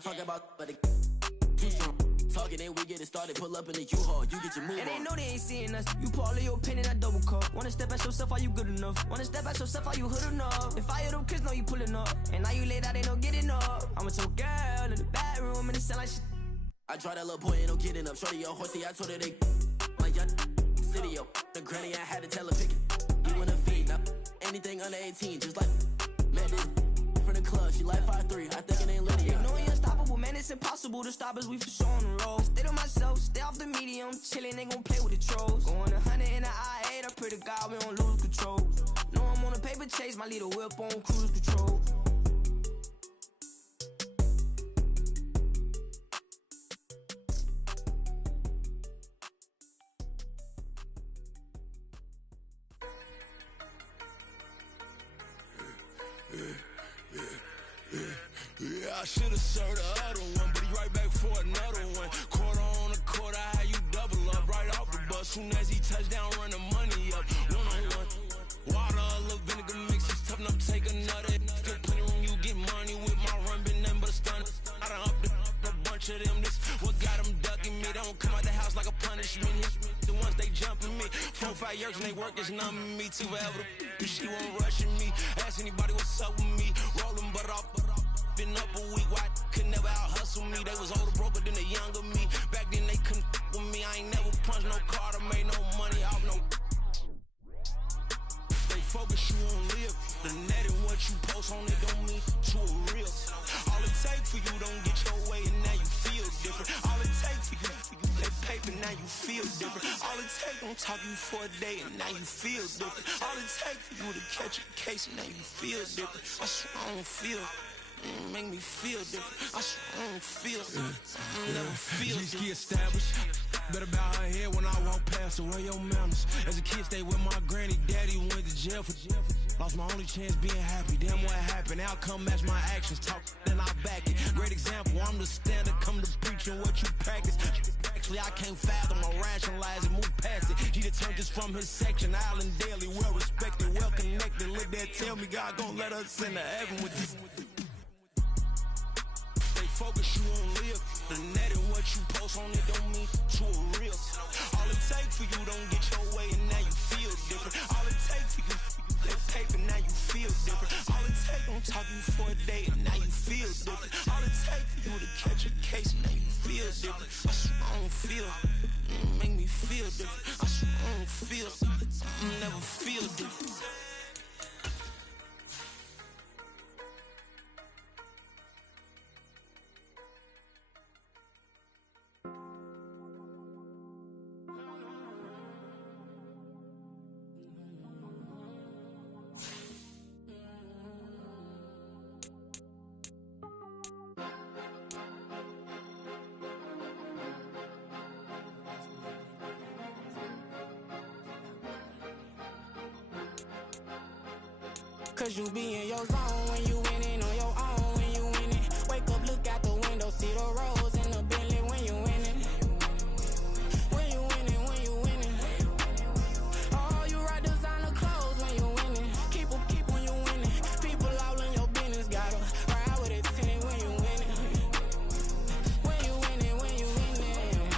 not talking about but too strong. Talking and we get it started, pull up in the U-Haul, you get your move on. And they know they ain't seeing us. You pull all of your pen in that double cup. Wanna step at yourself, are you good enough? Wanna step at yourself, are you hood enough? If I hear them kids, know you pulling up. And now you laid out, they no getting up. I'm with your girl in the bedroom and it sound like shit. I draw that little boy, ain't no getting up. Shorty your horsey, I told her they like young city up. The granny, I had to tell her pick it. You wanna feed now? Anything under 18, just like met this from the club. She like 5'3", I think it ain't Lydia. They know we unstoppable, man, it's impossible to stop us, we for sure on the road. Stay to myself, stay off the media, I'm chillin', they gon' play with the trolls. Going 100 in the I-8, I pray to God we don't lose control. Know I'm on a paper chase, my leader whip on cruise control. Yeah, I should've served the other one, but he right back for another one. Quarter on the quarter, how you double up right off the bus. Soon as he touch down, run the money up. One-on-one. Water, a little vinegar mix, it's tough enough to take another. Still plenty room, you get money with my run, been nothing but a stun. I done upped a bunch of them, this what got them ducking me. They don't come out the house like a punishment. The ones they jumping me. 4 or 5 years and they work is numbing me. Too forever, she won't rushing me. Ask anybody what's up with me. Rolling butt off. Been up a week, why could never out hustle me? They was older, broker than the younger me. Back then they couldn't with me. I ain't never punched no card or made no money off no. They focus you on live. The net and what you post on it don't mean to a real. All it take for you don't get your way and now you feel different. All it take for you that paper now you feel different. All it take don't talk you for a day and now you feel different. All it take for you to catch a case and now you feel different. I swear I don't feel. Make me feel different. I swear I don't feel. I never feel different. G-ski established. Better bow her head when I walk past her. Where your manners? As a kid, stayed with my granny. Daddy went to jail for. Lost my only chance being happy. Damn, what happened? Outcome match my actions. Talk, then I back it. Great example. I'm the standard. Come to preaching what you practice. Actually, I can't fathom or rationalize it. Move past it. He determined just from his section. Island daily, well respected, well connected. Look there, tell me God gon' let us into heaven with this. Focus you on live. The net and what you post on it don't mean to a real. All it take for you don't get your way and now you feel different. All it take for you that paper now you feel different. All it take don't talk you for a day and now you feel different. All it take for you to catch a case and now you feel different. I swear I don't feel. Make me feel different. I swear I don't feel. I never feel different. Cause you be in your zone when you winning on your own when you winning. Wake up, look out the window, see the rose in the Bentley when you winning. When you winning, when you winning. Oh, you rock designer clothes when you winning. Keep when you winning. People all in your business, gotta ride with it tinted when you winning. When you winning, when you winning.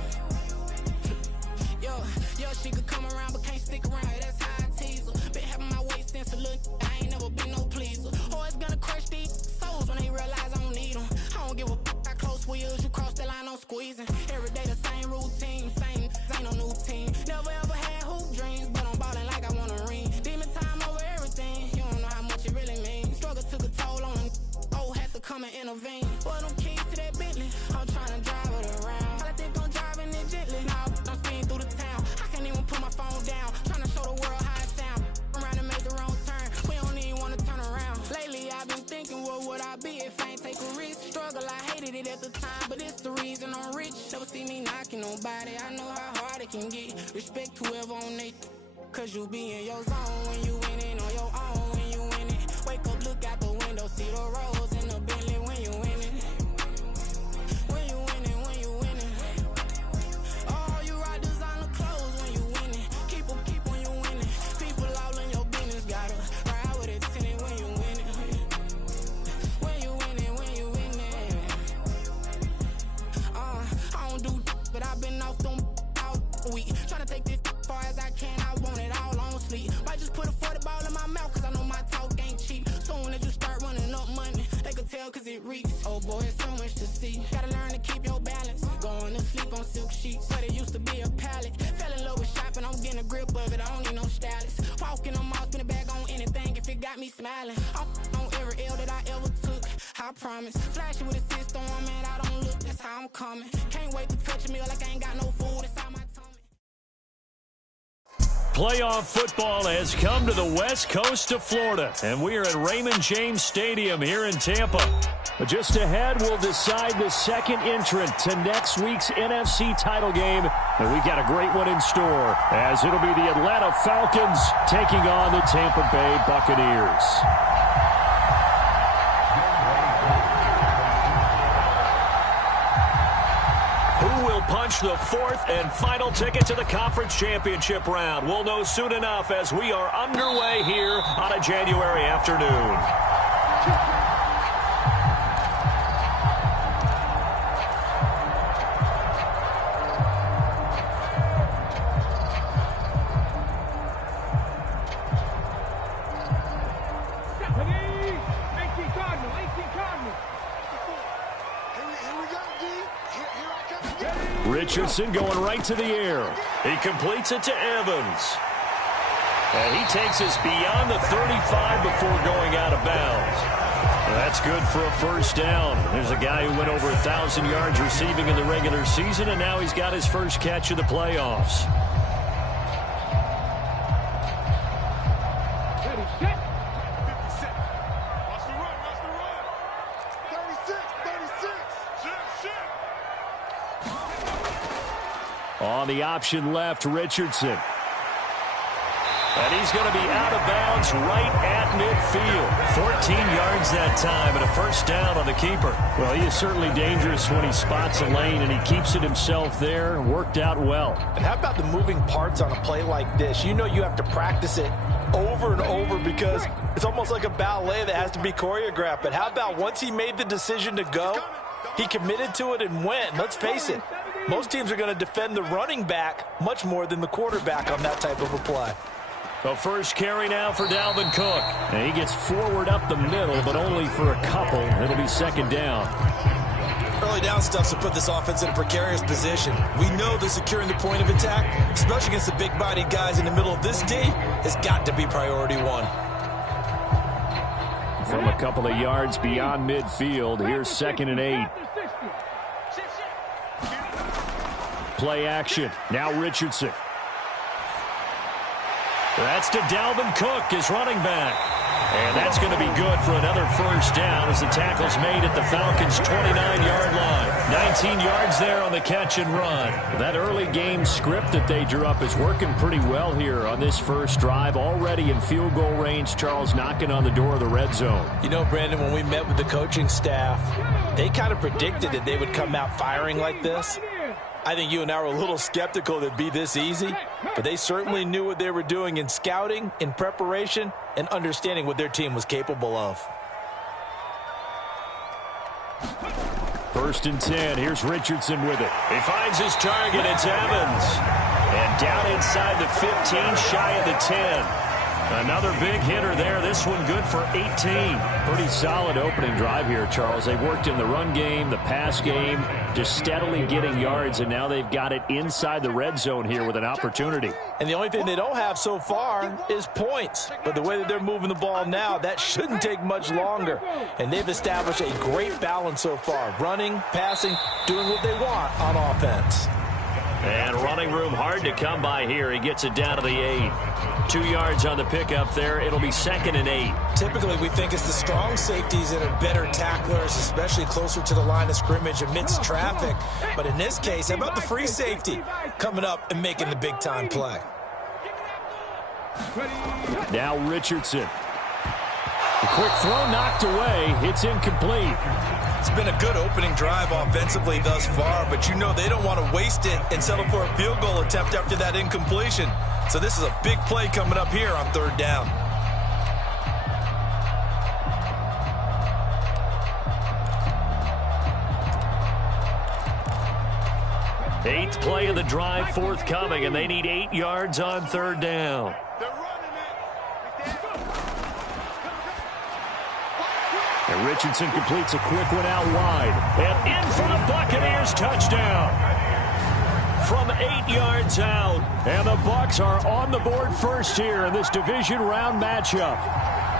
Yo, she could come around but can't stick around. That's how I tease her. Been having my waist since a little. I ain't never been no pleaser. Always gonna crush these souls when they realize I don't need them. I don't give a f*** how close wheels, you cross the line, I'm squeezing. Every day the same routine, same, ain't no new team. Never ever had hoop dreams, but I'm ballin' like I want a ring. Demon time over everything, you don't know how much it really means. Struggle took a toll on them, oh, had to come and intervene. Boy, them keys to that Bentley, I'm tryna drive it around. I think I'm driving it gently, now I'm speeding through the town. I can't even put my phone down, tryna show the world how it sound. Around and make the wrong turn, we don't even wanna turn around. Lately I've been thinking, what would I be if I ain't take a risk? Struggle, I hated it at the time, but it's the reason I'm rich. Never see me knocking nobody, I know how hard it can get. Respect whoever on it, cause you be in your zone when you winning on your own when you winning. Wake up, look out the window, see the rose in the Bentley when you winning. When you winning, when you winning. Oh, you rock designer clothes when you winning. Keep when you winning. People all in your business, gotta ride with it tinted when you winning. When you winning, when you winning. been off them all week. Tryna take this far as I can, I want it all on sleep. Might just put a 40 ball in my mouth, cause I know my talk ain't cheap. Soon as you start running up money, they could tell cause it reeks. Oh boy, it's so much to see. Gotta learn to keep your balance. Going to sleep on silk sheets, but it used to be a pallet. Fell in love with shopping, I'm getting a grip of it, I don't need no stylist. Walking on mouth, spin a bag on anything if it got me smiling. I'm on every L that I ever took, I promise. Flashing with a system, man, I don't look, that's how I'm coming. Can't wait to touch a meal like I ain't got no food inside my tummy. Playoff football has come to the west coast of Florida, and we are at Raymond James Stadium here in Tampa. But just ahead, we'll decide the second entrant to next week's NFC title game. And we've got a great one in store, as it'll be the Atlanta Falcons taking on the Tampa Bay Buccaneers. Who will punch the fourth and final ticket to the conference championship round? We'll know soon enough as we are underway here on a January afternoon. Richardson going right to the air. He completes it to Evans. And he takes us beyond the 35 before going out of bounds. Well, that's good for a first down. There's a guy who went over 1,000 yards receiving in the regular season, and now he's got his first catch of the playoffs. On the option left, Richardson. And he's going to be out of bounds right at midfield. 14 yards that time and a first down on the keeper. Well, he is certainly dangerous when he spots a lane, and he keeps it himself there. Worked out well. And how about the moving parts on a play like this? You know you have to practice it over and over because it's almost like a ballet that has to be choreographed. But how about once he made the decision to go, he committed to it and went. Let's face it. Most teams are going to defend the running back much more than the quarterback on that type of a play. The first carry now for Dalvin Cook. And he gets forward up the middle, but only for a couple. It'll be second down. Early down stuff to put this offense in a precarious position. We know that securing the point of attack, especially against the big-bodied guys in the middle of this D, has got to be priority one. From a couple of yards beyond midfield, here's 2nd and 8. Play action. Now Richardson. That's to Dalvin Cook, his running back. And that's going to be good for another first down as the tackle's made at the Falcons' 29-yard line. 19 yards there on the catch and run. That early game script that they drew up is working pretty well here on this first drive. Already in field goal range, Charles knocking on the door of the red zone. You know, Brandon, when we met with the coaching staff, they kind of predicted that they would come out firing like this. I think you and I were a little skeptical that it'd be this easy, but they certainly knew what they were doing in scouting, in preparation, and understanding what their team was capable of. 1st and 10. Here's Richardson with it. He finds his target. It's Evans. And down inside the 15, shy of the 10. Another big hitter there. This one good for 18. Pretty solid opening drive here, Charles. They've worked in the run game, the pass game, just steadily getting yards, and now they've got it inside the red zone here with an opportunity. And the only thing they don't have so far is points. But the way that they're moving the ball now, that shouldn't take much longer. And they've established a great balance so far. Running, passing, doing what they want on offense. And running room hard to come by here. He gets it down to the 8. 2 yards on the pickup there. It'll be 2nd and 8. Typically, we think it's the strong safeties that are better tacklers, especially closer to the line of scrimmage amidst traffic. But in this case, how about the free safety coming up and making the big-time play? Now Richardson. The quick throw knocked away. It's incomplete. It's been a good opening drive offensively thus far, but you know they don't want to waste it and settle for a field goal attempt after that incompletion. So this is a big play coming up here on 3rd down. 8th play of the drive forthcoming, and they need 8 yards on 3rd down. And Richardson completes a quick one out wide. And in for the Buccaneers touchdown. From 8 yards out. And the Bucs are on the board first here in this division round matchup.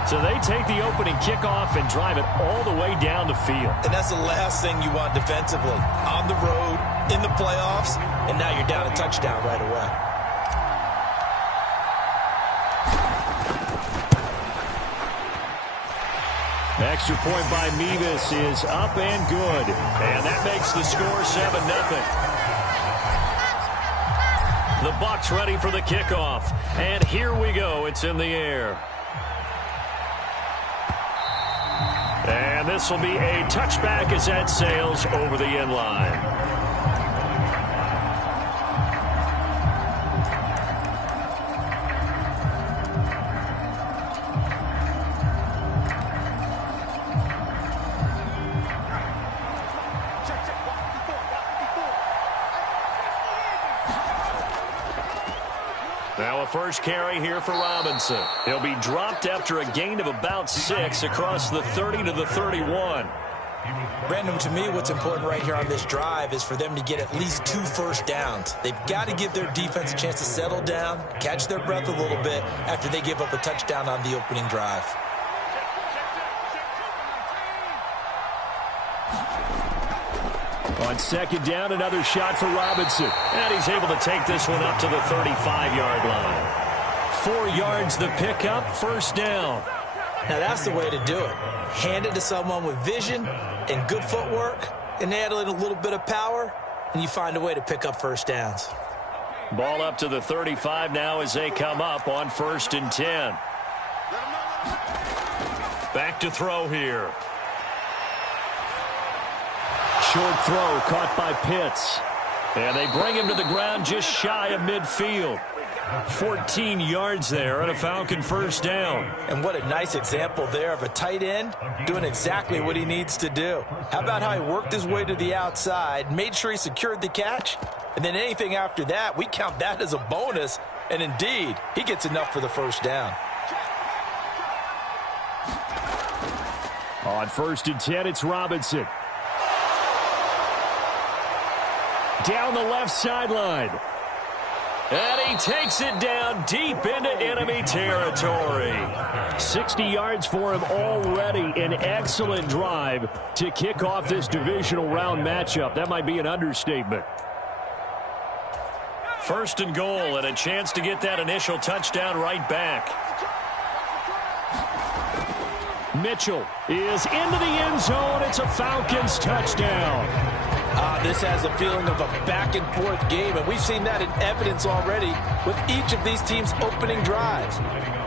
So they take the opening kickoff and drive it all the way down the field. And that's the last thing you want defensively. On the road, in the playoffs, and now you're down a touchdown right away. Extra point by Mevis is up and good. And that makes the score 7-0. The Bucs ready for the kickoff. And here we go. It's in the air. And this will be a touchback as that sails over the end line. Now a first carry here for Robinson. He'll be dropped after a gain of about 6 across the 30 to the 31. Brandon, to me, what's important right here on this drive is for them to get at least 2 first downs. They've got to give their defense a chance to settle down, catch their breath a little bit after they give up a touchdown on the opening drive. On 2nd down, another shot for Robinson. And he's able to take this one up to the 35-yard line. 4 yards the pickup, first down. Now that's the way to do it. Hand it to someone with vision and good footwork, and add in a little bit of power, and you find a way to pick up first downs. Ball up to the 35 now as they come up on 1st and 10. Back to throw here. Short throw caught by Pitts. And they bring him to the ground just shy of midfield. 14 yards there and a Falcon first down. And what a nice example there of a tight end doing exactly what he needs to do. How about how he worked his way to the outside, made sure he secured the catch, and then anything after that, we count that as a bonus. And indeed, he gets enough for the first down. On 1st and 10, it's Robinson. Down the left sideline. And he takes it down deep into enemy territory. 60 yards for him already. An excellent drive to kick off this divisional round matchup. That might be an understatement. 1st and goal and a chance to get that initial touchdown right back. Mitchell is into the end zone. It's a Falcons touchdown. This has a feeling of a back-and-forth game, and we've seen that in evidence already with each of these teams' opening drives.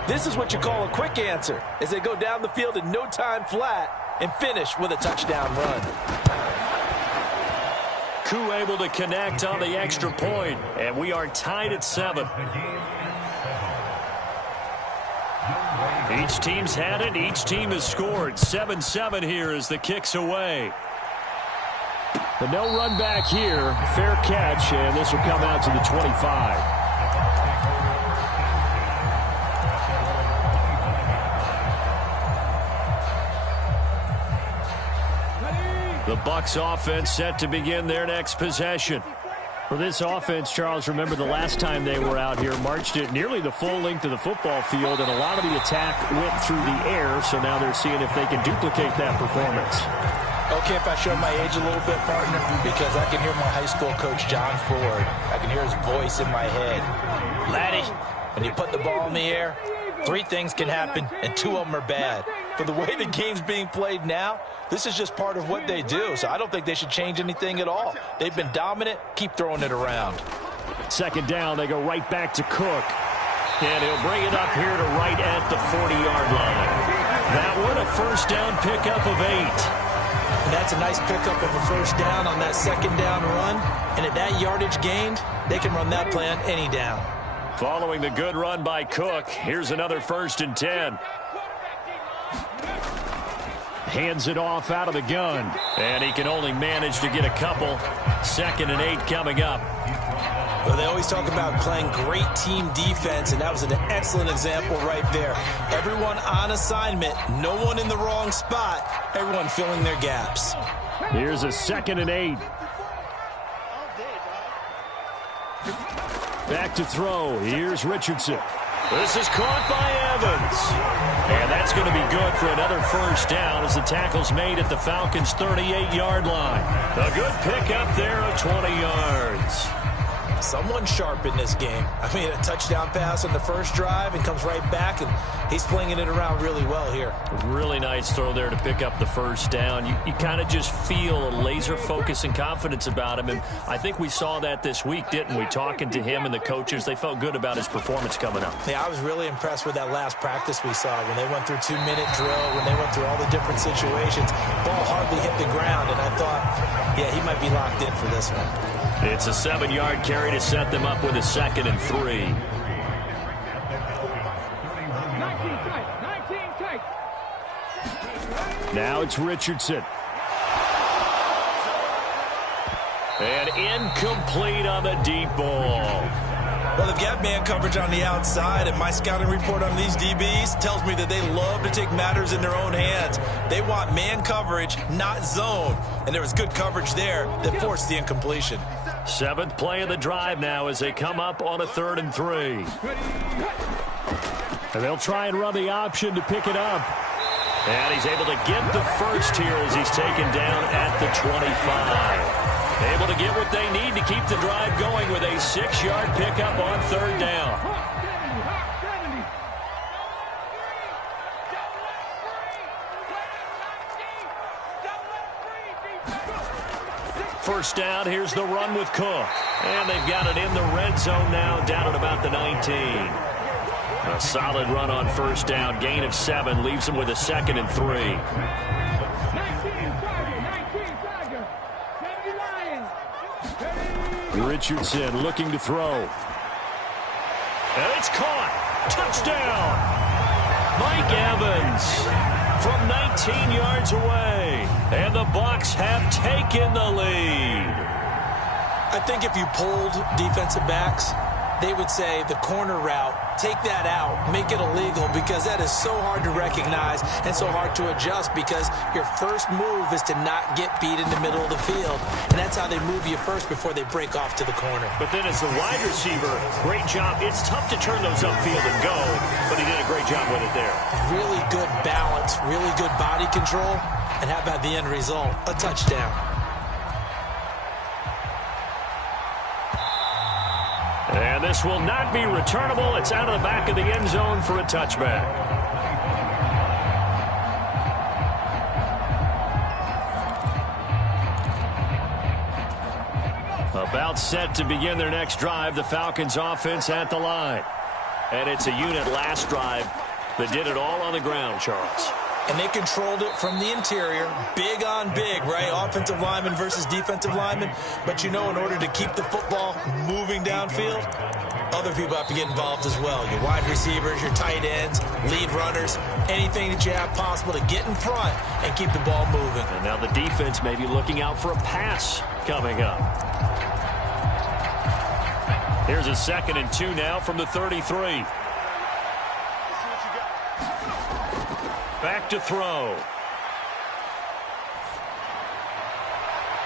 This is what you call a quick answer, as they go down the field in no time flat and finish with a touchdown run. Koo able to connect on the extra point, and we are tied at 7. Each team's had it. Each team has scored. 7-7 here as the kick's away. The no run back here. Fair catch, and this will come out to the 25. The Bucs offense set to begin their next possession. For this offense, Charles, remember the last time they were out here, marched it nearly the full length of the football field, and a lot of the attack went through the air, so now they're seeing if they can duplicate that performance. Okay, if I show my age a little bit, partner, because I can hear my high school coach, John Ford. I can hear his voice in my head. Laddie, when you put the ball in the air, 3 things can happen, and 2 of them are bad. For the way the game's being played now, this is just part of what they do, so I don't think they should change anything at all. They've been dominant. Keep throwing it around. 2nd down, they go right back to Cook. And he'll bring it up here to right at the 40-yard line. That one, a first down pickup of 8. And that's a nice pickup of a first down on that 2nd down run. And at that yardage gained, they can run that play on any down. Following the good run by Cook, here's another 1st and 10. hands it off out of the gun. And he can only manage to get a couple. 2nd and 8 coming up. Well, they always talk about playing great team defense, and that was an excellent example right there. Everyone on assignment, no one in the wrong spot, everyone filling their gaps. Here's a 2nd and 8. Back to throw. Here's Richardson. This is caught by Evans. And that's going to be good for another first down as the tackle's made at the Falcons' 38-yard line. A good pickup there of 20 yards. Someone sharp in this game. I mean, a touchdown pass on the first drive and comes right back, and he's flinging it around really well here. Really nice throw there to pick up the first down. You kind of just feel a laser focus and confidence about him, and I think we saw that this week, didn't we? Talking to him and the coaches, they felt good about his performance coming up. Yeah, I was really impressed with that last practice we saw when they went through 2-minute drill, when they went through all the different situations. Ball hardly hit the ground, and I thought, yeah, he might be locked in for this one. It's a 7-yard carry to set them up with a 2nd and 3. Now it's Richardson. And incomplete on the deep ball. Well, they've got man coverage on the outside, and my scouting report on these DBs tells me that they love to take matters in their own hands. They want man coverage, not zone. And there was good coverage there that forced the incompletion. 7th play of the drive now as they come up on a 3rd and 3. And they'll try and run the option to pick it up. And he's able to get the first here as he's taken down at the 25. Able to get what they need to keep the drive going with a 6-yard pickup on 3rd down. First down, here's the run with Cook. And they've got it in the red zone now, down at about the 19. A solid run on first down, gain of 7, leaves them with a 2nd and 3. Richardson looking to throw. And it's caught. Touchdown. Mike Evans from 19 yards away. And the Bucs have taken the lead. I think if you polled defensive backs, they would say the corner route, take that out, make it illegal, because that is so hard to recognize and so hard to adjust, because your first move is to not get beat in the middle of the field, and that's how they move you first before they break off to the corner. But then as the wide receiver, great job. It's tough to turn those upfield and go, but he did a great job with it there. Really good balance, really good body control, and how about the end result? A touchdown. And this will not be returnable. It's out of the back of the end zone for a touchback. About set to begin their next drive, the Falcons offense at the line. And it's a unit last drive that did it all on the ground, Charles. And they controlled it from the interior, big on big, right? Offensive lineman versus defensive lineman. But you know, in order to keep the football moving downfield, other people have to get involved as well. Your wide receivers, your tight ends, lead runners, anything that you have possible to get in front and keep the ball moving. And now the defense may be looking out for a pass coming up. Here's a 2nd and 2 now from the 33. Back to throw.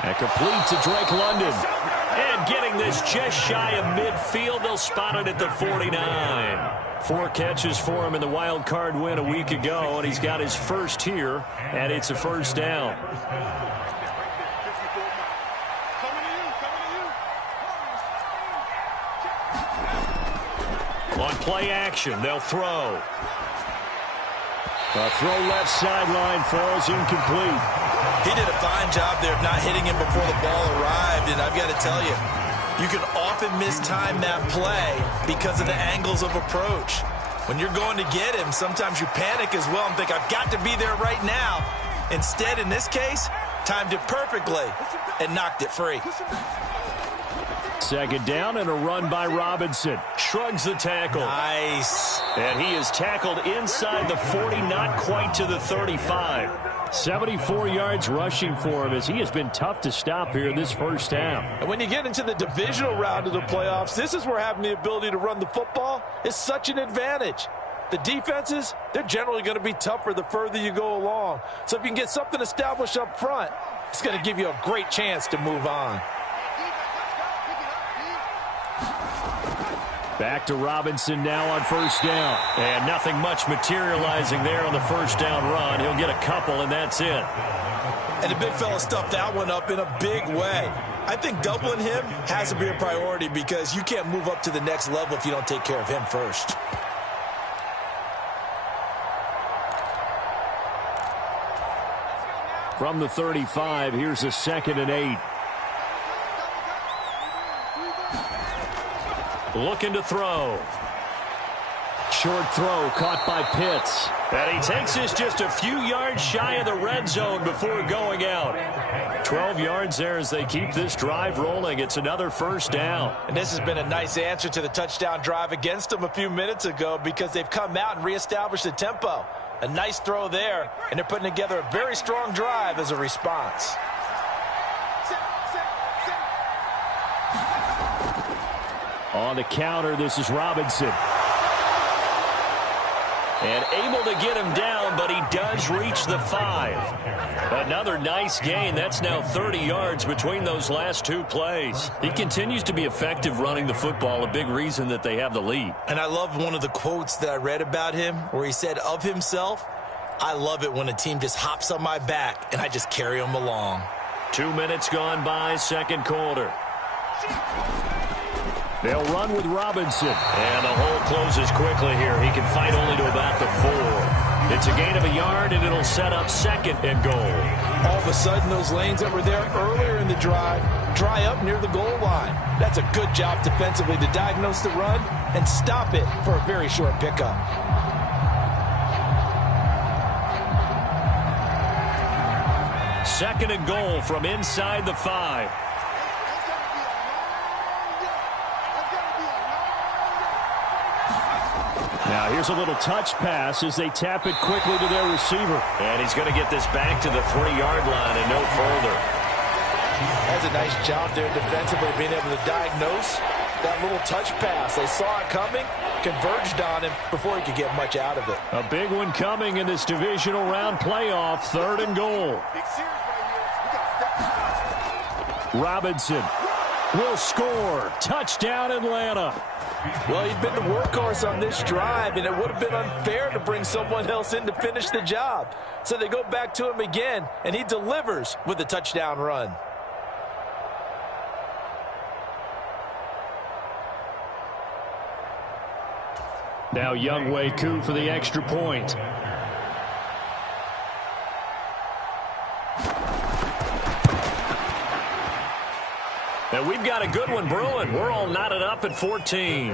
And complete to Drake London. And getting this just shy of midfield. They'll spot it at the 49. 4 catches for him in the wild card win a week ago, and he's got his first here, and it's a first down. On play action, they'll throw. A throw left sideline falls incomplete. He did a fine job there of not hitting him before the ball arrived, and I've got to tell you, you can often mistime that play because of the angles of approach. When you're going to get him, sometimes you panic as well and think, I've got to be there right now. Instead, in this case, timed it perfectly and knocked it free. Second down and a run by Robinson. Shrugs the tackle. Nice. And he is tackled inside the 40, not quite to the 35. 74 yards rushing for him as he has been tough to stop here this first half. And when you get into the divisional round of the playoffs, this is where having the ability to run the football is such an advantage. The defenses, they're generally going to be tougher the further you go along. So if you can get something established up front, it's going to give you a great chance to move on. Back to Robinson now on first down. And nothing much materializing there on the first down run. He'll get a couple, and that's it. And the big fella stuffed that one up in a big way. I think doubling him has to be a priority because you can't move up to the next level if you don't take care of him first. From the 35, here's a 2nd and 8. Looking to throw. Short throw caught by Pitts. And he takes this just a few yards shy of the red zone before going out. 12 yards there as they keep this drive rolling. It's another first down. And this has been a nice answer to the touchdown drive against them a few minutes ago because they've come out and reestablished the tempo. A nice throw there, and they're putting together a very strong drive as a response. On the counter, this is Robinson. And able to get him down, but he does reach the 5. Another nice gain. That's now 30 yards between those last two plays. He continues to be effective running the football, a big reason that they have the lead. And I love one of the quotes that I read about him where he said of himself, "I love it when a team just hops on my back and I just carry them along." 2 minutes gone by, second quarter. They'll run with Robinson. And the hole closes quickly here. He can fight only to about the 4. It's a gain of a yard, and it'll set up 2nd and goal. All of a sudden, those lanes that were there earlier in the drive dry up near the goal line. That's a good job defensively to diagnose the run and stop it for a very short pickup. Second and goal from inside the 5. Now here's a little touch pass as they tap it quickly to their receiver. And he's going to get this back to the 3-yard line and no further. That's a nice job there defensively, being able to diagnose that little touch pass. They saw it coming, converged on him before he could get much out of it. A big one coming in this divisional round playoff, 3rd and goal. Robinson will score. Touchdown, Atlanta. Well, he's been the workhorse on this drive, and it would have been unfair to bring someone else in to finish the job. So they go back to him again, and he delivers with a touchdown run. Now Younghoe Koo for the extra point. And we've got a good one brewing. We're all knotted up at 14.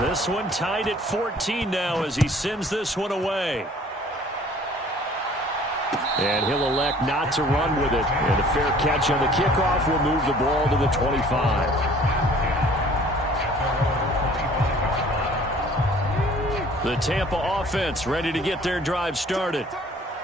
This one tied at 14 now as he sends this one away. And he'll elect not to run with it. And a fair catch on the kickoff will move the ball to the 25. The Tampa offense ready to get their drive started.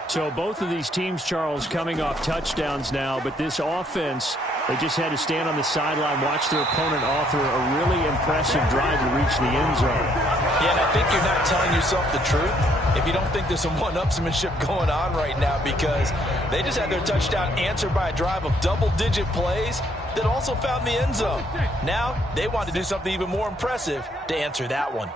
So both of these teams, Charles, coming off touchdowns now, but this offense, they just had to stand on the sideline, watch their opponent author a really impressive drive to reach the end zone. Yeah, and I think you're not telling yourself the truth if you don't think there's some one-upsmanship going on right now, because they just had their touchdown answered by a drive of double-digit plays that also found the end zone. Now they want to do something even more impressive to answer that one.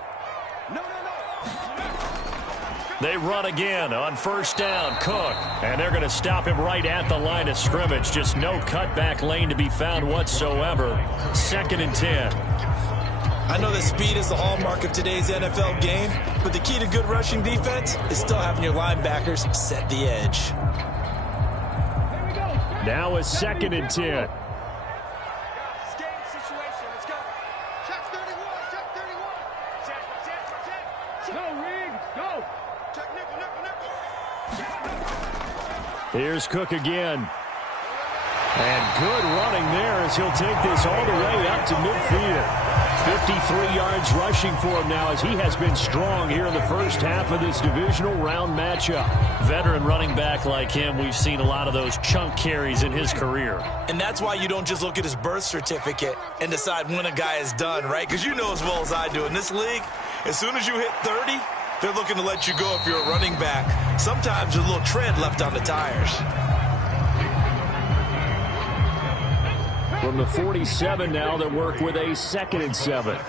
They run again on first down, Cook. And they're going to stop him right at the line of scrimmage. Just no cutback lane to be found whatsoever. 2nd and 10. I know that speed is the hallmark of today's NFL game, but the key to good rushing defense is still having your linebackers set the edge. Now a 2nd and 10. Here's Cook again. And good running there as he'll take this all the way up to midfield. 53 yards rushing for him now as he has been strong here in the first half of this divisional round matchup. Veteran running back like him, we've seen a lot of those chunk carries in his career. And that's why you don't just look at his birth certificate and decide when a guy is done, right? Because you know as well as I do, in this league, as soon as you hit 30, they're looking to let you go if you're a running back. Sometimes there's a little tread left on the tires. From the 47 now, they work with a 2nd and 7. 60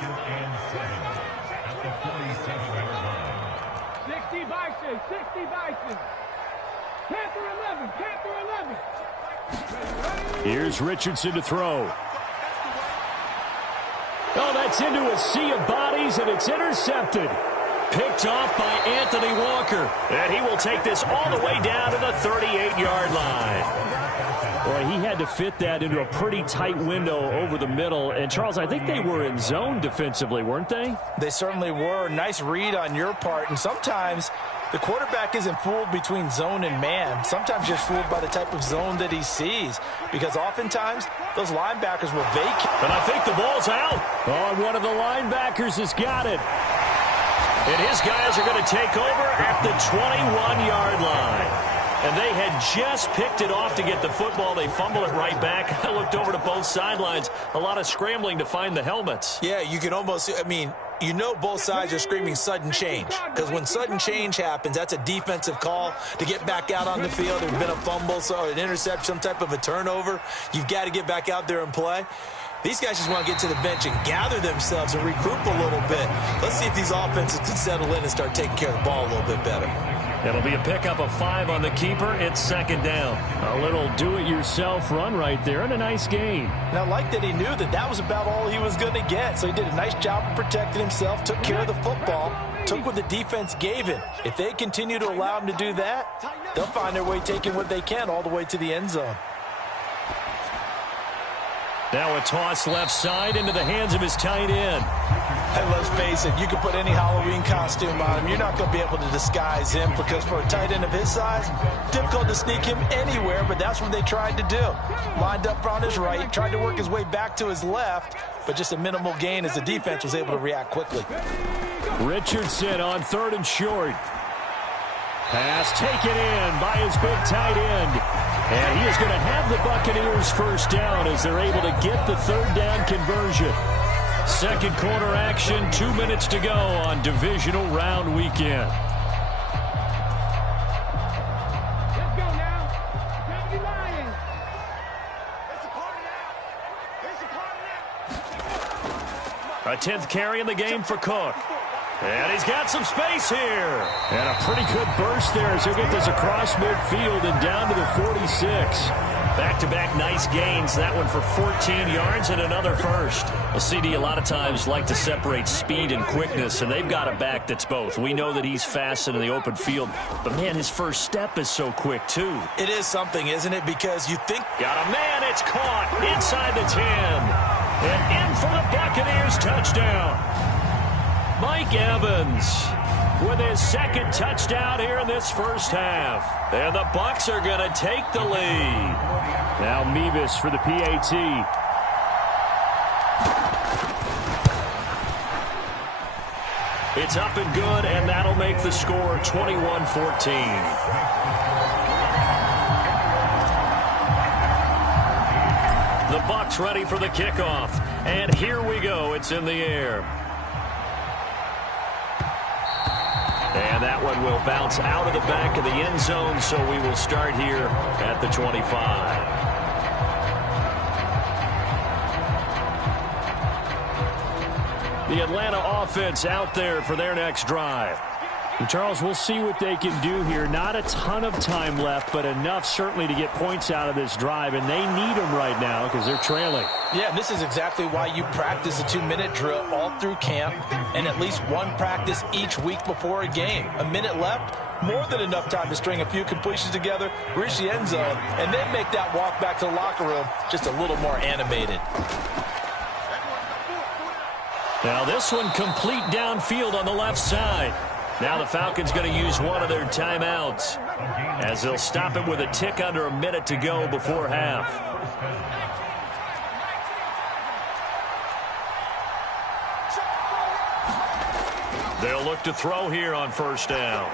Bison. Panther 11, Panther 11. Here's Richardson to throw. Oh, that's into a sea of bodies, and it's intercepted. Picked off by Anthony Walker. And he will take this all the way down to the 38-yard line. Boy, he had to fit that into a pretty tight window over the middle. And, Charles, I think they were in zone defensively, weren't they? They certainly were. Nice read on your part. And sometimes the quarterback isn't fooled between zone and man. Sometimes just fooled by the type of zone that he sees. Because oftentimes, those linebackers will vacate. But I think the ball's out. Oh, one of the linebackers has got it. And his guys are going to take over at the 21-yard line. And they had just picked it off to get the football. They fumbled it right back. I looked over to both sidelines. A lot of scrambling to find the helmets. Yeah, you can almost, you know both sides are screaming sudden change. Because when sudden change happens, that's a defensive call to get back out on the field. There's been a fumble, so an interception, some type of a turnover. You've got to get back out there and play. These guys just want to get to the bench and gather themselves and regroup a little bit. Let's see if these offenses can settle in and start taking care of the ball a little bit better. It'll be a pickup of 5 on the keeper. It's 2nd down. A little do-it-yourself run right there and a nice gain. And I like that he knew that that was about all he was going to get. So he did a nice job of protecting himself, took care of the football, took what the defense gave him. If they continue to allow him to do that, they'll find their way taking what they can all the way to the end zone. Now a toss left side into the hands of his tight end. And let's face it, you can put any Halloween costume on him. You're not going to be able to disguise him because for a tight end of his size, difficult to sneak him anywhere, but that's what they tried to do. Lined up on his right, tried to work his way back to his left, but just a minimal gain as the defense was able to react quickly. Richardson on 3rd and short. Pass taken in by his big tight end. And he is going to have the Buccaneers first down as they're able to get the 3rd down conversion. 2nd quarter action, 2 minutes to go on divisional round weekend. Let's go now. County Lions. A 10th carry in the game for Cook. And he's got some space here. And a pretty good burst there as he'll get this across midfield and down to the 46. Back-to-back nice gains. That one for 14 yards and another first. Well, CD, a lot of times like to separate speed and quickness, and they've got a back that's both. We know that he's fast in the open field, but, man, his first step is so quick, too. It is something, isn't it? Because you think... Got a man. It's caught inside the 10. And in for the Buccaneers touchdown. Mike Evans with his 2nd touchdown here in this first half. And the Bucs are going to take the lead. Now Mevis for the PAT. It's up and good, and that'll make the score 21-14. The Bucs ready for the kickoff. And here we go. It's in the air. And that one will bounce out of the back of the end zone, so we will start here at the 25. The Atlanta offense out there for their next drive. And Charles, we'll see what they can do here. Not a ton of time left, but enough certainly to get points out of this drive, and they need them right now because they're trailing. Yeah, this is exactly why you practice a 2-minute drill all through camp and at least one practice each week before a game. A minute left, more than enough time to string a few completions together, reach the end zone, and then make that walk back to the locker room just a little more animated. Now this one complete downfield on the left side. Now the Falcons going to use one of their timeouts as they'll stop it with a tick under a minute to go before half. They'll look to throw here on first down.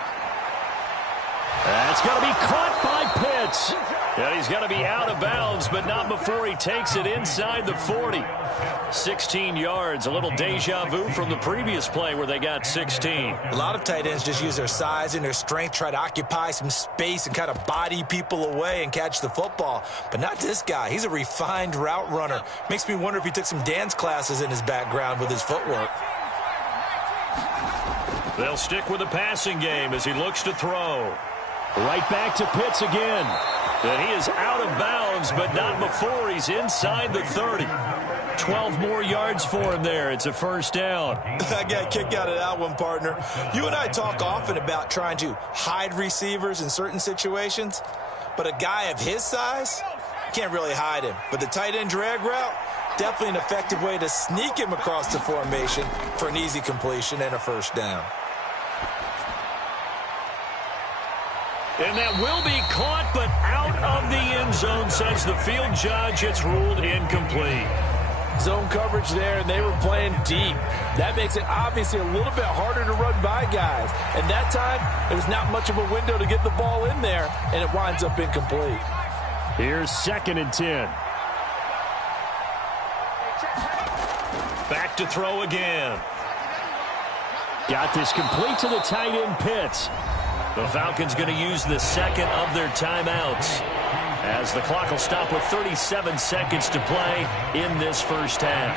That's going to be caught by Pitts. And he's going to be out of bounds, but not before he takes it inside the 40. 16 yards, a little deja vu from the previous play where they got 16. A lot of tight ends just use their size and their strength, try to occupy some space and kind of body people away and catch the football. But not this guy. He's a refined route runner. Makes me wonder if he took some dance classes in his background with his footwork. They'll stick with the passing game as he looks to throw. Right back to Pitts again. And he is out of bounds, but not before he's inside the 30. 12 more yards for him there. It's a first down. I got a kick out of that one, partner. You and I talk often about trying to hide receivers in certain situations, but a guy of his size, can't really hide him. But the tight end drag route, definitely an effective way to sneak him across the formation for an easy completion and a first down. And that will be caught, but out of the end zone, says the field judge. It's ruled incomplete. Zone coverage there, and they were playing deep. That makes it obviously a little bit harder to run by guys. And that time, there was not much of a window to get the ball in there, and it winds up incomplete. Here's 2nd and 10. Back to throw again. Got this complete to the tight end Pitts. The Falcons going to use the second of their timeouts as the clock will stop with 37 seconds to play in this first half.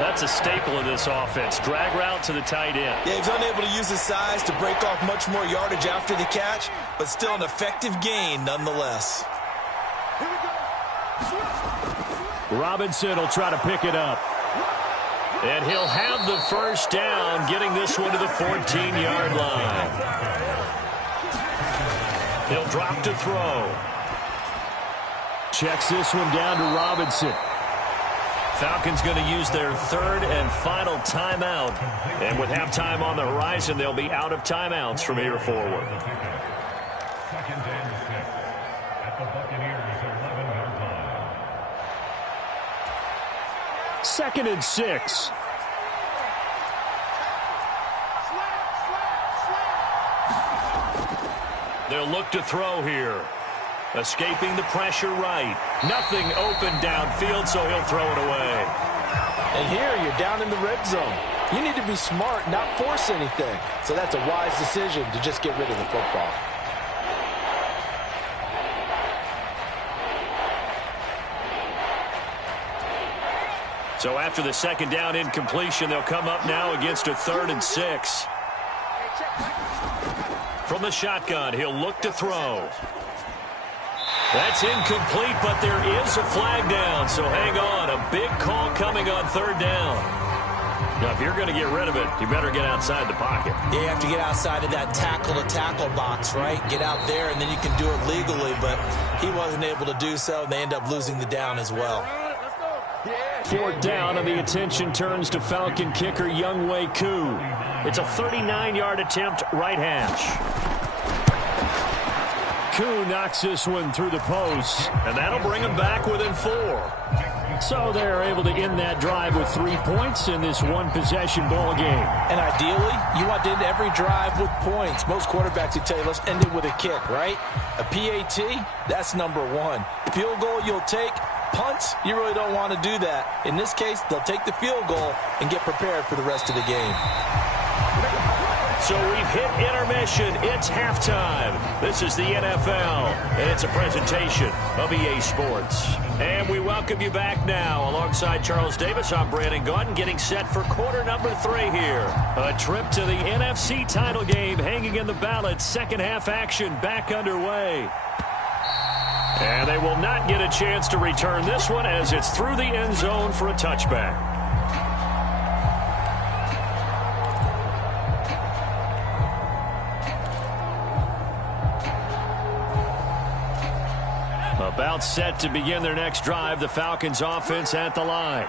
That's a staple of this offense. Drag route to the tight end. Yeah, he's unable to use his size to break off much more yardage after the catch, but still an effective gain nonetheless. Robinson will try to pick it up. And he'll have the first down, getting this one to the 14-yard line. He'll drop to throw. Checks this one down to Robinson. Falcons going to use their third and final timeout. And with halftime on the horizon, they'll be out of timeouts from here forward. 2nd and 6 at the Buccaneers' 11-yard line. 2nd and 6. They'll look to throw here. Escaping the pressure right. Nothing open downfield, so he'll throw it away. And here you're down in the red zone. You need to be smart, not force anything. So that's a wise decision to just get rid of the football. So after the second down incompletion, they'll come up now against a 3rd and 6. From the shotgun, he'll look to throw. That's incomplete, but there is a flag down, so hang on. A big call coming on 3rd down. Now, if you're going to get rid of it, you better get outside the pocket. Yeah, you have to get outside of that tackle-to-tackle box, right? Get out there, and then you can do it legally, but he wasn't able to do so, and they end up losing the down as well. 4th down, and the attention turns to Falcon kicker Younghoe Koo. It's a 39-yard attempt, right hash. Koo knocks this one through the post, and that'll bring them back within 4. So they're able to end that drive with 3 points in this one-possession ball game. And ideally, you want to end every drive with points. Most quarterbacks would tell you, let's end it with a kick, right? A PAT, that's number 1. Field goal you'll take. Punts, you really don't want to do that. In this case, they'll take the field goal and get prepared for the rest of the game. So we've hit intermission. It's halftime. This is the NFL, and it's a presentation of EA Sports. And we welcome you back now. Alongside Charles Davis, I'm Brandon Gaudin, getting set for quarter number 3 here. A trip to the NFC title game hanging in the balance. Second half action back underway. And they will not get a chance to return this one as it's through the end zone for a touchback. About set to begin their next drive, the Falcons offense at the line.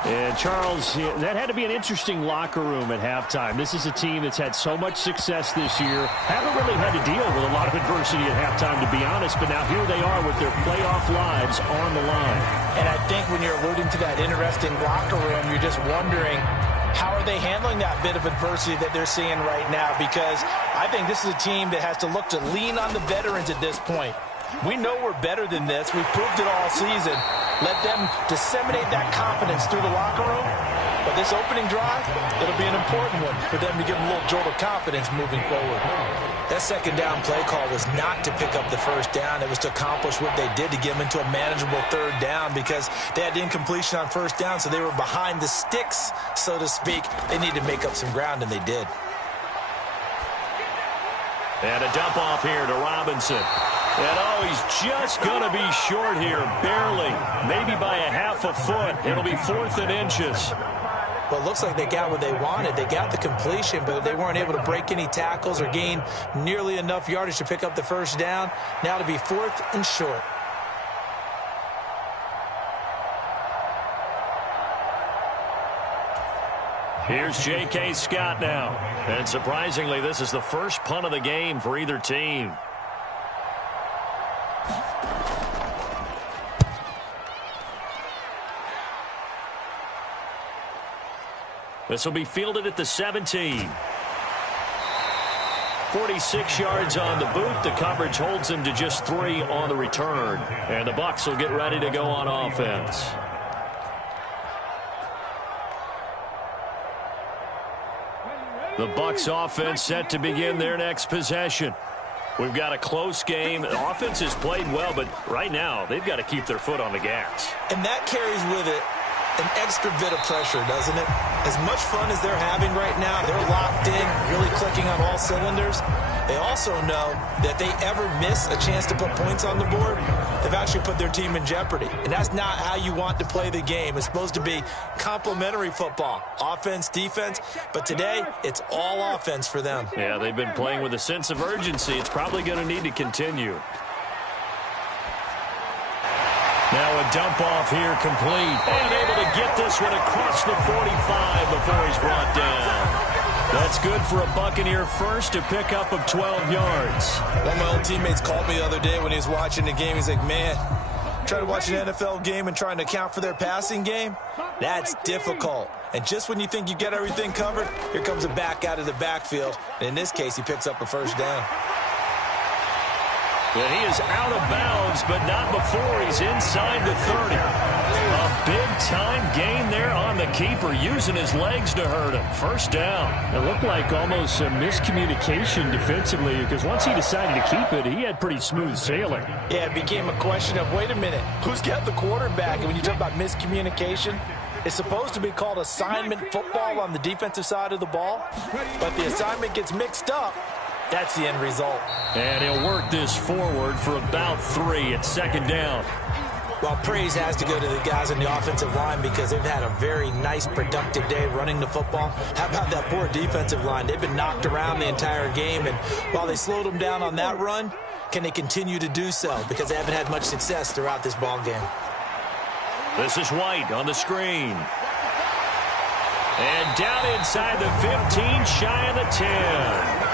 And, Charles, that had to be an interesting locker room at halftime. This is a team that's had so much success this year. Haven't really had to deal with a lot of adversity at halftime, to be honest. But now here they are with their playoff lives on the line. And I think when you're alluding to that interesting locker room, you're just wondering, how are they handling that bit of adversity that they're seeing right now? Because I think this is a team that has to look to lean on the veterans at this point. We know we're better than this. We've proved it all season. Let them disseminate that confidence through the locker room. But this opening drive, it'll be an important one for them to give them a little jolt of confidence moving forward. That second down play call was not to pick up the first down. It was to accomplish what they did, to get them into a manageable third down, because they had incompletion on first down, so they were behind the sticks, so to speak. They needed to make up some ground, and they did. And a dump off here to Robinson. And, oh, he's just going to be short here, barely. Maybe by a half a foot. It'll be 4th and inches. Well, it looks like they got what they wanted. They got the completion, but they weren't able to break any tackles or gain nearly enough yardage to pick up the first down. Now to be 4th and short. Here's J.K. Scott now. And surprisingly, this is the first punt of the game for either team. This will be fielded at the 17. 46 yards on the boot. The coverage holds him to just 3 on the return. And the Bucs will get ready to go on offense. The Bucs offense set to begin their next possession. We've got a close game. The offense has played well, but right now they've got to keep their foot on the gas. And that carries with it an extra bit of pressure, doesn't it? As much fun as they're having right now, they're locked in, really clicking on all cylinders. They also know that they ever miss a chance to put points on the board, they've actually put their team in jeopardy. And that's not how you want to play the game. It's supposed to be complementary football, offense, defense. But today, it's all offense for them. Yeah, they've been playing with a sense of urgency. It's probably going to need to continue. Now a dump off here complete. And able to get this one across the 45 before he's brought down. That's good for a Buccaneer first, a pickup of 12 yards. One of my old teammates called me the other day when he was watching the game. He's like, man, trying to watch an NFL game and trying to account for their passing game, that's difficult. And just when you think you get everything covered, here comes a back out of the backfield. And in this case, he picks up a first down. And he is out of bounds, but not before he's inside the 30. A big-time gain there on the keeper, using his legs to hurt him. First down. It looked like almost a miscommunication defensively, because once he decided to keep it, he had pretty smooth sailing. Yeah, it became a question of, wait a minute, who's got the quarterback? And when you talk about miscommunication, it's supposed to be called assignment football on the defensive side of the ball, but the assignment gets mixed up. That's the end result. And he'll work this forward for about 3 at second down. Well, praise has to go to the guys on the offensive line because they've had a very nice, productive day running the football. How about that poor defensive line? They've been knocked around the entire game, and while they slowed them down on that run, can they continue to do so? Because they haven't had much success throughout this ball game. This is White on the screen. And down inside the 15, shy of the 10.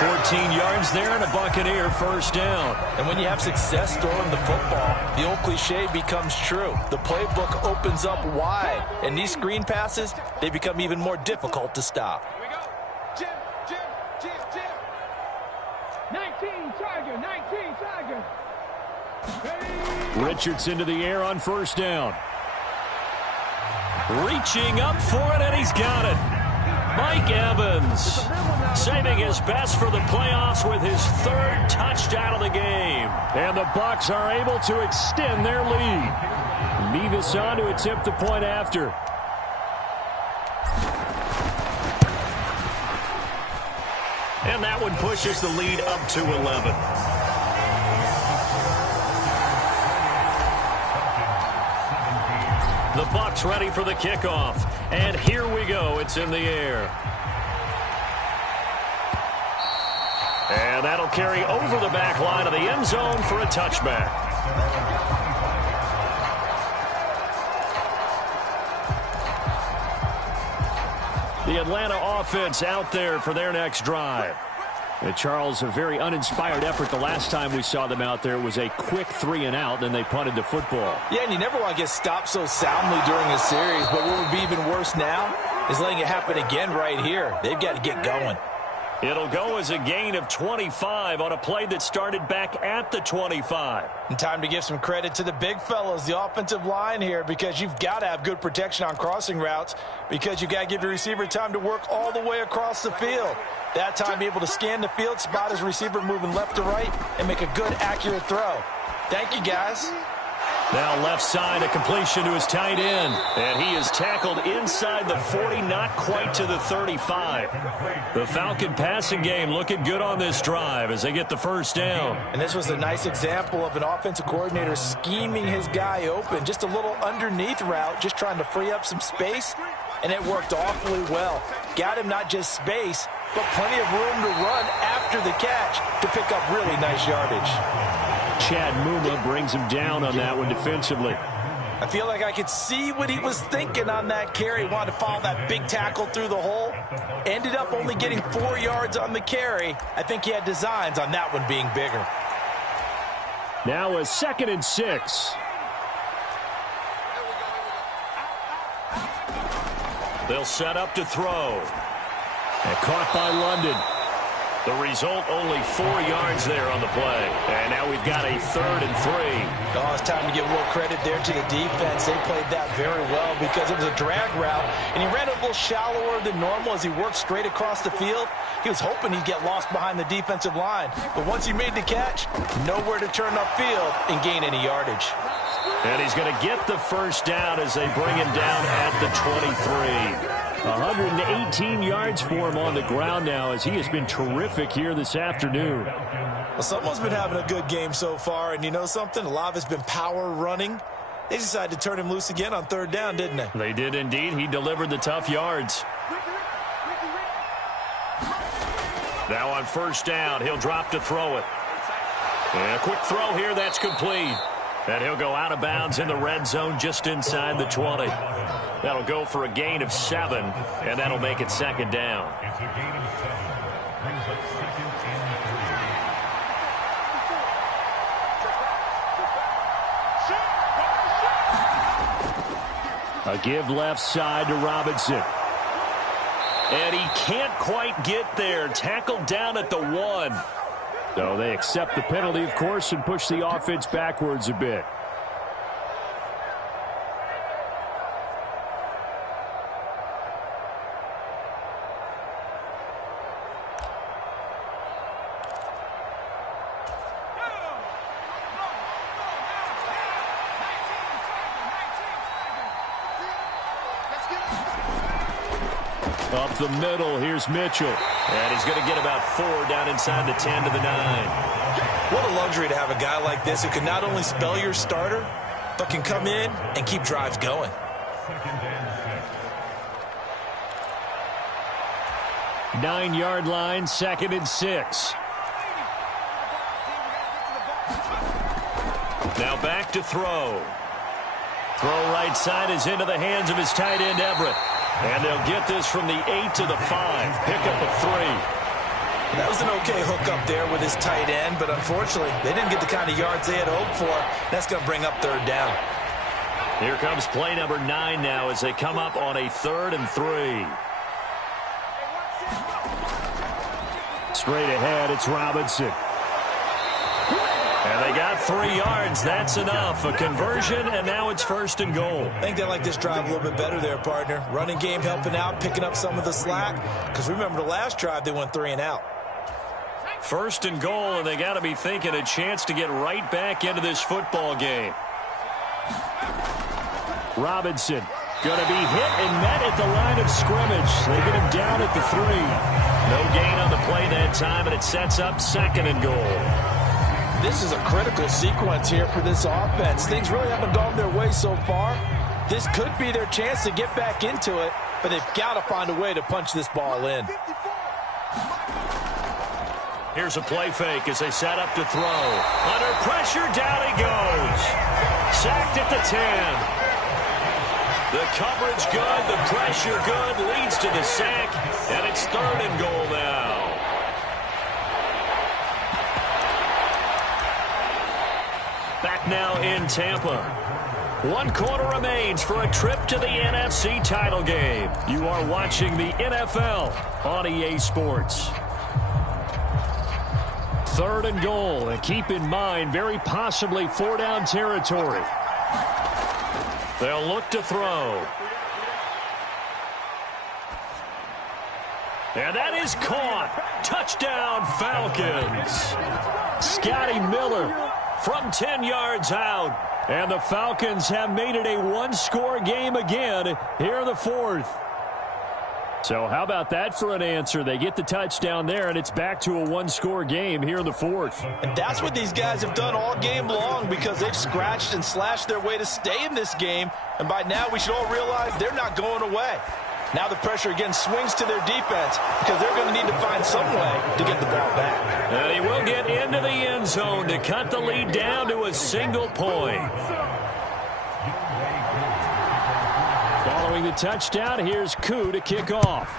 14 yards there and a Buccaneer first down. And when you have success throwing the football, the old cliche becomes true. The playbook opens up wide, and these screen passes, they become even more difficult to stop. Here we go. Jim. 19 Tiger. Richardson to the air on first down. Reaching up for it, and he's got it. Mike Evans saving his best for the playoffs with his 3rd touchdown of the game. And the Bucs are able to extend their lead. Nevis on to attempt the point after. And that one pushes the lead up to 11. The Bucs ready for the kickoff. And here we go. It's in the air. And that'll carry over the back line of the end zone for a touchback. The Atlanta offense out there for their next drive. And Charles, a very uninspired effort the last time we saw them out there. It was a quick 3-and-out, then they punted the football. Yeah, and you never want to get stopped so soundly during a series, but what would be even worse now is letting it happen again right here. They've got to get going. It'll go as a gain of 25 on a play that started back at the 25. And time to give some credit to the big fellas, the offensive line here, because you've got to have good protection on crossing routes because you've got to give your receiver time to work all the way across the field. That time, be able to scan the field, spot his receiver moving left to right, and make a good, accurate throw. Thank you, guys. Now left side, a completion to his tight end. And he is tackled inside the 40, not quite to the 35. The Falcon passing game looking good on this drive as they get the first down. And this was a nice example of an offensive coordinator scheming his guy open. Just a little underneath route, just trying to free up some space. And it worked awfully well. Got him not just space, but plenty of room to run after the catch to pick up really nice yardage. Chad Muma brings him down on that one defensively. I feel like I could see what he was thinking on that carry. Wanted to follow that big tackle through the hole. Ended up only getting 4 yards on the carry. I think he had designs on that one being bigger. Now a 2nd and 6. They'll set up to throw. And caught by London. The result, only 4 yards there on the play. And now we've got a 3rd and 3. Oh, it's time to give a little credit there to the defense. They played that very well because it was a drag route. And he ran a little shallower than normal as he worked straight across the field. He was hoping he'd get lost behind the defensive line. But once he made the catch, nowhere to turn upfield and gain any yardage. And he's going to get the first down as they bring him down at the 23. 118 yards for him on the ground now as he has been terrific here this afternoon. Well, someone's been having a good game so far, and you know something? A lot of it's been power running. They decided to turn him loose again on 3rd down, didn't they? They did indeed. He delivered the tough yards. Now on 1st down, he'll drop to throw it. And a quick throw here, that's complete. And he'll go out of bounds in the red zone just inside the 20. That'll go for a gain of 7, and that'll make it 2nd down. It's a gain of 7. Brings up 2nd and 3. A give left side to Robinson. And he can't quite get there. Tackled down at the 1. So they accept the penalty, of course, and push the offense backwards a bit. Up the middle, here's Mitchell. And he's going to get about 4 down inside the 10 to the 9. What a luxury to have a guy like this who can not only spell your starter, but can come in and keep drives going. 2nd and 6. 9-yard line, 2nd and 6. Now back to throw. Throw right side is into the hands of his tight end, Everett. And they'll get this from the 8 to the 5. Pick up a 3. That was an okay hook up there with his tight end, but unfortunately, they didn't get the kind of yards they had hoped for. That's going to bring up 3rd down. Here comes play number 9 now as they come up on a 3rd and 3. Straight ahead, it's Robinson. And they got 3 yards. That's enough. A conversion, and now it's 1st and goal. I think they like this drive a little bit better there, partner. Running game helping out, picking up some of the slack. Because remember, the last drive, they went 3 and out. 1st and goal, and they got to be thinking a chance to get right back into this football game. Robinson going to be hit and met at the line of scrimmage. They get him down at the 3. No gain on the play that time, and it sets up 2nd and goal. This is a critical sequence here for this offense. Things really haven't gone their way so far. This could be their chance to get back into it, but they've got to find a way to punch this ball in. Here's a play fake as they set up to throw. Under pressure, down he goes. Sacked at the 10. The coverage good, the pressure good, leads to the sack, and it's 3rd and goal now. Back now in Tampa. 1 quarter remains for a trip to the NFC title game. You are watching the NFL on EA Sports. 3rd and goal, and keep in mind, very possibly 4-down territory. They'll look to throw. And that is caught. Touchdown, Falcons. Scotty Miller from 10 yards out. And the Falcons have made it a 1-score game again here in the 4th. So how about that for an answer? They get the touchdown there, and it's back to a 1-score game here in the 4th. And that's what these guys have done all game long, because they've scratched and slashed their way to stay in this game. And by now, we should all realize they're not going away. Now the pressure again swings to their defense, because they're going to need to find some way to get the ball back. And he will get into the end zone to cut the lead down to a single point. Following the touchdown, here's Koo to kick off.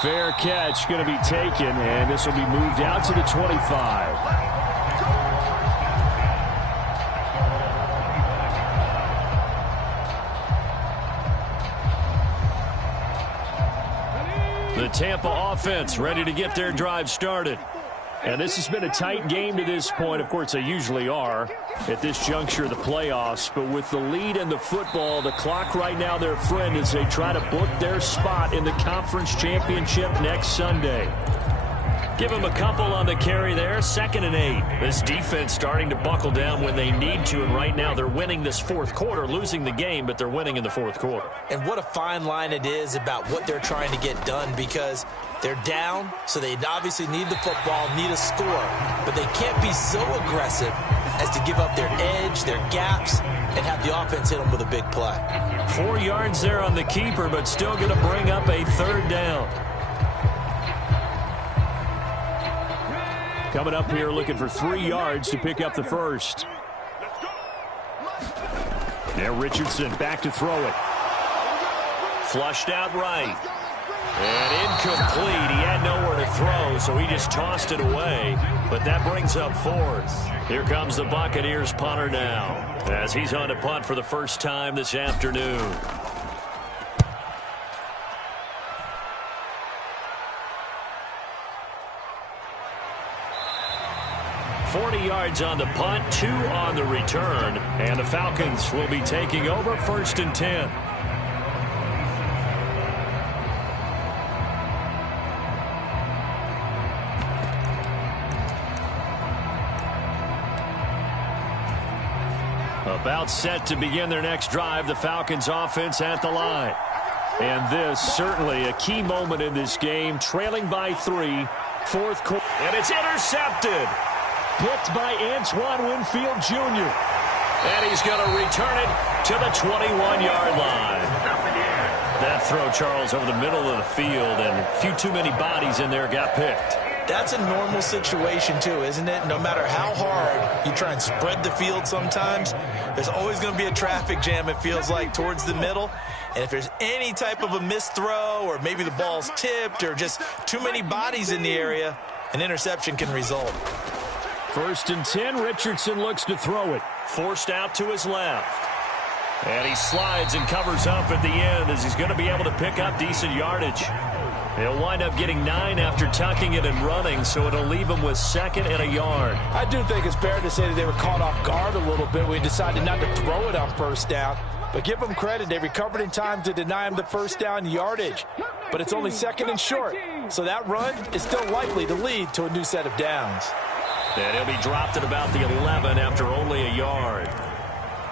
Fair catch going to be taken, and this will be moved out to the 25. The Tampa offense ready to get their drive started. And this has been a tight game to this point. Of course, they usually are at this juncture of the playoffs. But with the lead and the football, the clock right now their friend as they try to book their spot in the conference championship next Sunday. Give them a couple on the carry there. 2nd and 8. This defense starting to buckle down when they need to. And right now they're winning this 4th quarter, losing the game, but they're winning in the 4th quarter. And what a fine line it is about what they're trying to get done, because they're down, so they obviously need the football, need a score. But they can't be so aggressive as to give up their edge, their gaps, and have the offense hit them with a big play. 4 yards there on the keeper, but still going to bring up a 3rd down. Coming up here looking for 3 yards to pick up the first. Now Richardson back to throw it. Flushed out right. And incomplete. He had nowhere to throw, so he just tossed it away. But that brings up 4th. Here comes the Buccaneers punter now, as he's on to punt for the first time this afternoon. $40 yards on the punt, 2 on the return, and the Falcons will be taking over 1st and 10. About set to begin their next drive, the Falcons offense at the line. And this certainly a key moment in this game, trailing by 3, 4th quarter, and it's intercepted. Picked by Antoine Winfield Jr. And he's going to return it to the 21-yard line. That throw, Charles, over the middle of the field, and a few too many bodies in there got picked. That's a normal situation, too, isn't it? No matter how hard you try and spread the field sometimes, there's always going to be a traffic jam, it feels like, towards the middle. And if there's any type of a missed throw, or maybe the ball's tipped, or just too many bodies in the area, an interception can result. 1st and 10, Richardson looks to throw it. Forced out to his left. And he slides and covers up at the end as he's going to be able to pick up decent yardage. He'll wind up getting 9 after tucking it and running, so it'll leave him with 2nd and a yard. I do think it's fair to say that they were caught off guard a little bit when he decided not to throw it on 1st down. But give them credit, they recovered in time to deny him the 1st down yardage. But it's only 2nd and short, so that run is still likely to lead to a new set of downs. And he'll be dropped at about the 11 after only a yard.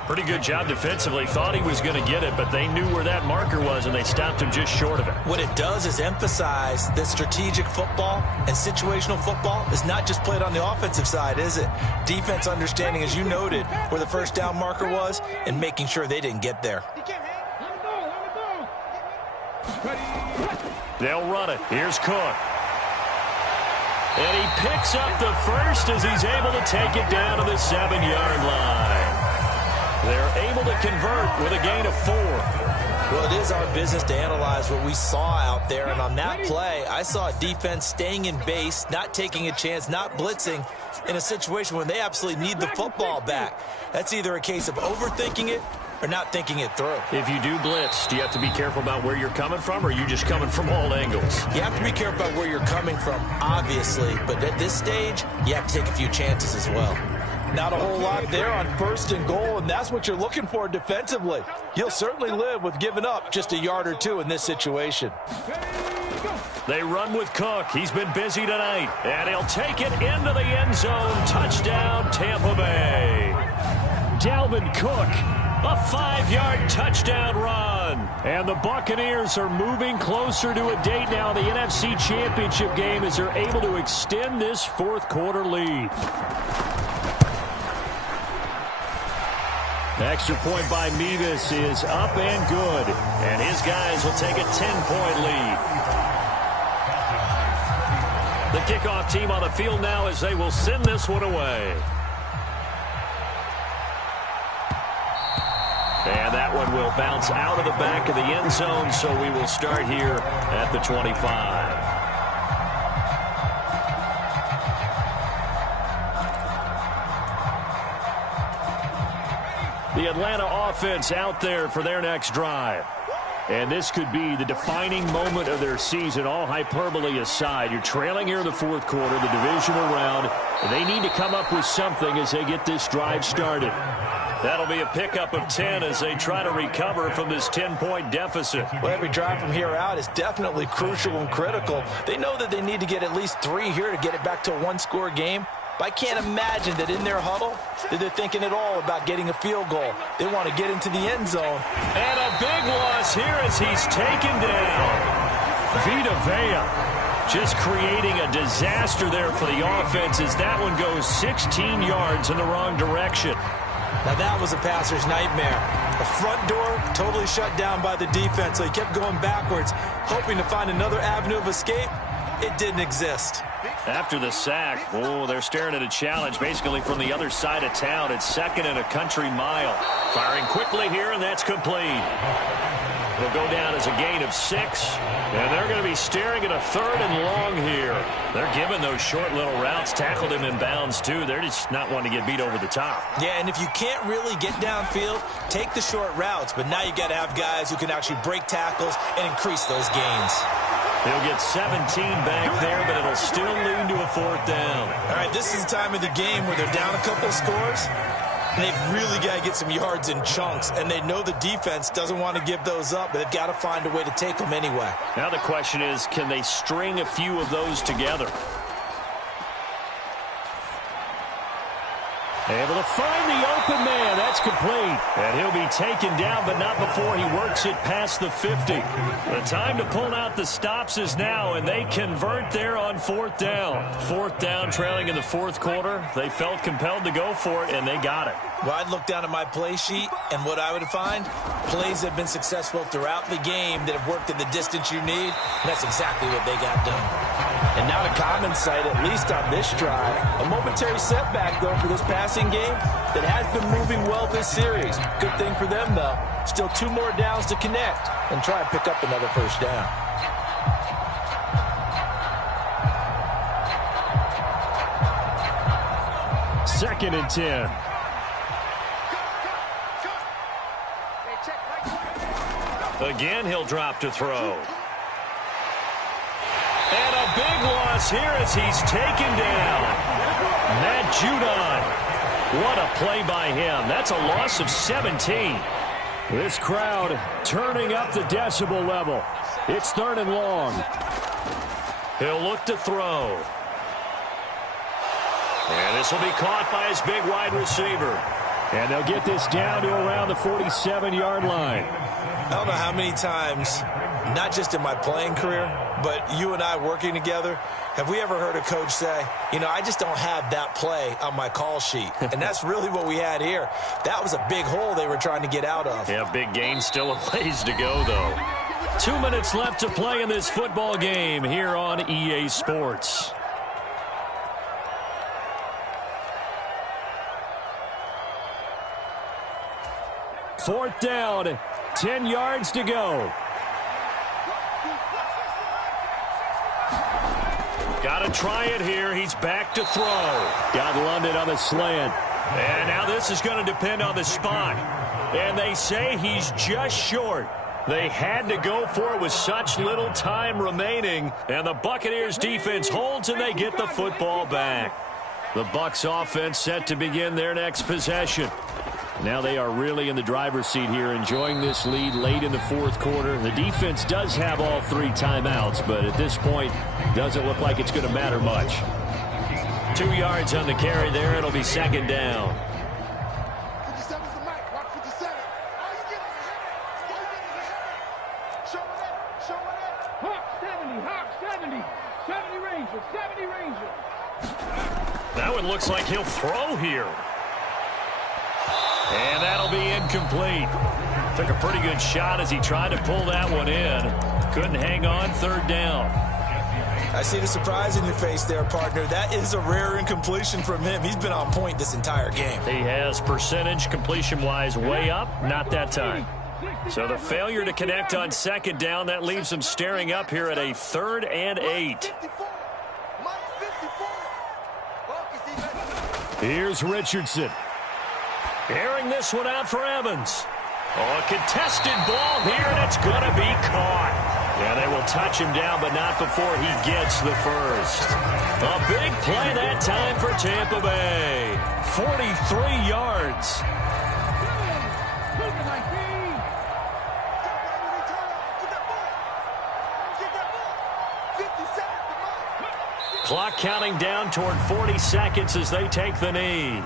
Pretty good job defensively. Thought he was going to get it, but they knew where that marker was, and they stopped him just short of it. What it does is emphasize that strategic football and situational football is not just played on the offensive side, is it? Defense understanding, as you noted, where the 1st down marker was and making sure they didn't get there. They'll run it. Here's Cook. And he picks up the first as he's able to take it down to the 7-yard line. convert with a gain of 4. Well, it is our business to analyze what we saw out there, and on that play, I saw a defense staying in base, not taking a chance, not blitzing in a situation when they absolutely need the football back. That's either a case of overthinking it or not thinking it through. If you do blitz, do you have to be careful about where you're coming from, or are you just coming from all angles? You have to be careful about where you're coming from, obviously, but at this stage, you have to take a few chances as well. Not a whole lot there on 1st and goal, and that's what you're looking for defensively. You'll certainly live with giving up just a yard or two in this situation. They run with Cook. He's been busy tonight, and he'll take it into the end zone. Touchdown, Tampa Bay. Dalvin Cook, a 5-yard touchdown run. And the Buccaneers are moving closer to a date now in the NFC Championship game as they're able to extend this 4th quarter lead. Extra point by Mevis is up and good. And his guys will take a 10-point lead. The kickoff team on the field now as they will send this one away. And that one will bounce out of the back of the end zone, so we will start here at the 25. The Atlanta offense out there for their next drive. And this could be the defining moment of their season, all hyperbole aside. You're trailing here in the 4th quarter, the divisional round. They need to come up with something as they get this drive started. That'll be a pickup of 10 as they try to recover from this 10-point deficit. Well, every drive from here out is definitely crucial and critical. They know that they need to get at least 3 here to get it back to a 1-score game. But I can't imagine that in their huddle that they're thinking at all about getting a field goal. They want to get into the end zone. And a big loss here as he's taken down. Vita Vea just creating a disaster there for the offense as that one goes 16 yards in the wrong direction. Now that was a passer's nightmare. The front door totally shut down by the defense, so he kept going backwards, hoping to find another avenue of escape. It didn't exist. After the sack, they're staring at a challenge basically from the other side of town. It's 2nd and a country mile. Firing quickly here, and that's complete. It'll go down as a gain of 6, and they're going to be staring at a 3rd and long here. They're giving those short little routes, tackled him in bounds too. They're just not wanting to get beat over the top. Yeah, and if you can't really get downfield, take the short routes, but now you got to have guys who can actually break tackles and increase those gains. He'll get 17 back there, but it'll still lead to a 4th down. All right, this is the time of the game where they're down a couple of scores, and they've really got to get some yards in chunks, and they know the defense doesn't want to give those up, but they've got to find a way to take them anyway. Now the question is, can they string a few of those together? Able to find the open man. That's complete. And he'll be taken down, but not before he works it past the 50. The time to pull out the stops is now, and they convert there on 4th down. 4th down, trailing in the 4th quarter. They felt compelled to go for it, and they got it. Well, I'd look down at my play sheet, and what I would find, plays that have been successful throughout the game that have worked at the distance you need, and that's exactly what they got done. And not a common sight, at least on this drive. A momentary setback, though, for this passing game that has been moving well this series. Good thing for them, though. Still 2 more downs to connect and try and pick up another 1st down. Second and 10. Again, he'll drop to throw. And a big loss here as he's taken down. Matt Judon. What a play by him. That's a loss of 17. This crowd turning up the decibel level. It's 3rd and long. He'll look to throw. And this will be caught by his big wide receiver. And they'll get this down to around the 47-yard line. I don't know how many times, not just in my playing career, but you and I working together, have we ever heard a coach say, I just don't have that play on my call sheet. And that's really what we had here. That was a big hole they were trying to get out of. Yeah, big gain, still a ways to go, though. 2 minutes left to play in this football game here on EA Sports. 4th down, 10 yards to go. Got to try it here. He's back to throw. Got London on the slant. And now this is going to depend on the spot. And they say he's just short. They had to go for it with such little time remaining. And the Buccaneers defense holds and they get the football back. The Bucs offense set to begin their next possession. Now they are really in the driver's seat here, enjoying this lead late in the 4th quarter. The defense does have all 3 timeouts, but at this point, doesn't look like it's going to matter much. 2 yards on the carry there. It'll be 2nd down. 57's the mic. Watch 57. All you get is a hit. All you get is a hit. Show it up. Show it up. Hawk 70. Hawk 70. 70 Ranger. 70 Ranger. That one looks like he'll throw here. And that'll be incomplete. Took a pretty good shot as he tried to pull that one in. Couldn't hang on. 3rd down. I see the surprise in your face there, partner. That is a rare incompletion from him. He's been on point this entire game. He has percentage completion-wise way up. Not that time. So the failure to connect on 2nd down, that leaves him staring up here at a 3rd and 8. Here's Richardson. Airing this one out for Evans. Oh, a contested ball here, and it's going to be caught. Yeah, they will touch him down, but not before he gets the first. A big play that time for Tampa Bay. 43 yards. Clock counting down toward 40 seconds as they take the knee.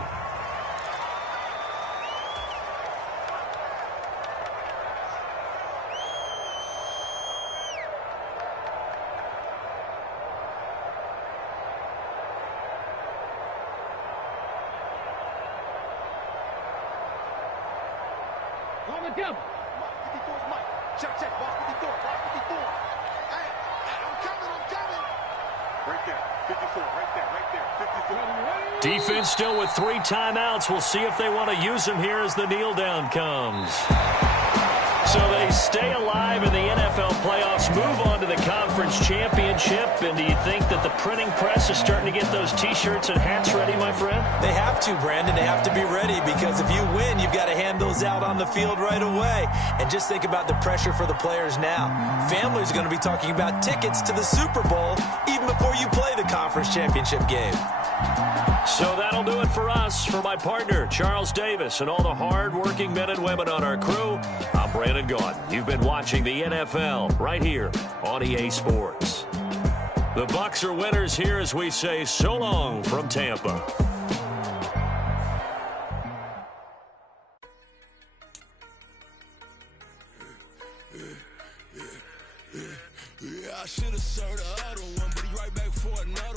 On the double. 54's Mike. Check, check. Ball 54. Ball 54. Hey, I'm coming. Right there. 54. Right there. 54. Defense still with 3 timeouts. We'll see if they want to use them here as the kneel down comes. So they stay alive in the NFL playoffs, move on to the conference championship. And do you think that the printing press is starting to get those T-shirts and hats ready, my friend? They have to, Brandon. They have to be ready because if you win, you've got to hand those out on the field right away. And just think about the pressure for the players now. Families are going to be talking about tickets to the Super Bowl even before you play the conference championship game. So that'll do it for us. For my partner, Charles Davis, and all the hard-working men and women on our crew, I'm Brandon Gaudin. You've been watching the NFL right here on EA Sports. The Bucs are winners here as we say so long from Tampa. I should have served the other one, but he right back for another.